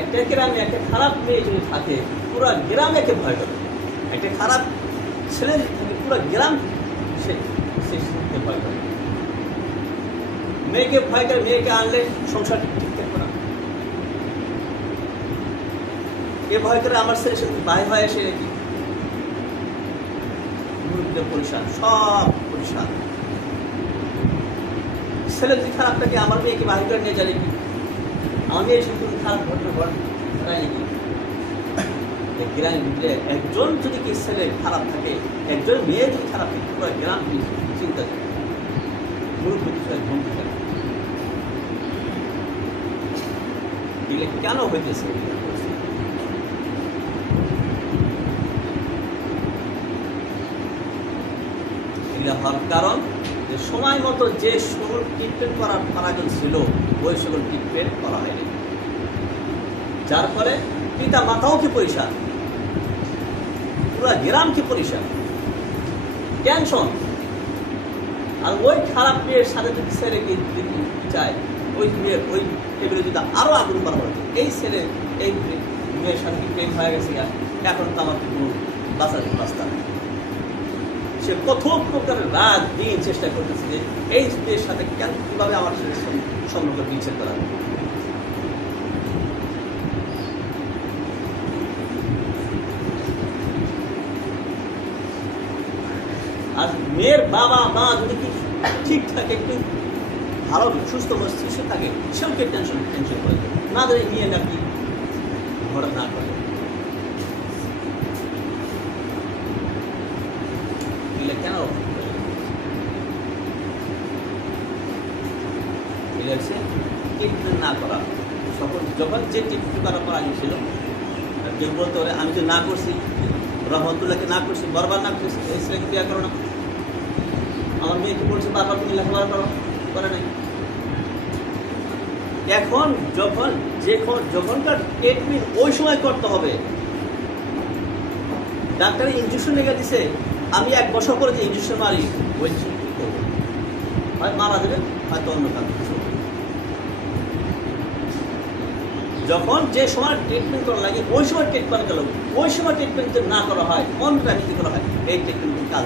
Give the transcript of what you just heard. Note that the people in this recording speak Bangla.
একটা গ্রামে একটা খারাপ মেয়ে যদি থাকে পুরো গ্রাম একে ভয় করে। একটা খারাপ ছেলে যদি থাকে পুরো গ্রাম সে ভয় করে। মেয়েকে ভয় করে, মেয়েকে আনলে সংসারটা ঠিকঠাক করা। এ ভয় করে আমার ছেলে সাথে ভাই হয় এসে কি পরিষ্কার, সব পরিষ্কার। ছেলে যদি খারাপ থাকে আমার মেয়েকে বাহির করে নিয়ে যাবে কি? আমার মেয়ের সাথে খারাপ ঘটনা ঘটায় নাকি? গ্রামের ভিতরে একজন যদি কি ছেলে খারাপ থাকে, একজন মেয়ে যদি খারাপ থাকে, পুরো গ্রাম চিন্তা করে কেন হইতেছে? হওয়ার কারণ যে সময় মতো যে সকল ট্রিটমেন্ট করার প্রয়োজন ছিল ওই সকল ট্রিটমেন্ট করা হয়নি, যার ফলে পিতা মাতাও কি পরিষ্কার, পুরো গ্রাম কি পরিষ্কার, টেনশন। আর ওই খারাপ মেয়ের সাথে যদি ছেলে চায় ওই মেয়ের ওই টেবিলে যদি আরো আগুন করা হয়, এই ছেলে এই মেয়ের সাথে কি প্রেম হয়ে গেছে, এখন তো আমার কোনো বাঁচার রাস্তা নেই। সে কত প্রকারের রাত দিন চেষ্টা করতেছে যে এই মেয়ের সাথে কেন কিভাবে আমার সম্পর্ক বিচ্ছেদ করা যায়। আর মেয়ের বাবা মা যদি কি ঠিক থাকে, একটু ভালো সুস্থ মস্তিষ্ক থাকে, সেও কে টেনশন করে না ধরে নিয়ে নাকি ঘরে না করে। কেন ট্রিটমেন্ট না করা, যখন যে ট্রিটমেন্ট করার পর ছিল কেউ বলতে পারে আমি তো না করছি, রহমতুল্লাহকে না করছি, বারবার না করছি, এই ছেলেকে বিয়ে করো না, আমার মেয়েকে বলছি বারবার তুমি লেখাপড়া করো, করে নাই। এখন যখনকার ট্রিটমেন্ট ওই সময় করতে হবে। ডাক্তার ইঞ্জেকশন লেগে দিছে, আমি 1 বছর পরে যে ইঞ্জেকশন মারি ওই ইঞ্জেকশন কি করবো? হয় মারা দেবে, হয়তো অন্য কাজ। যখন যে সময় ট্রিটমেন্ট করা লাগে ওই সময় ট্রিটমেন্ট করা, ওই সময় ট্রিটমেন্ট না করা হয়, অন্য করা হয়, এই ট্রিটমেন্ট কাজ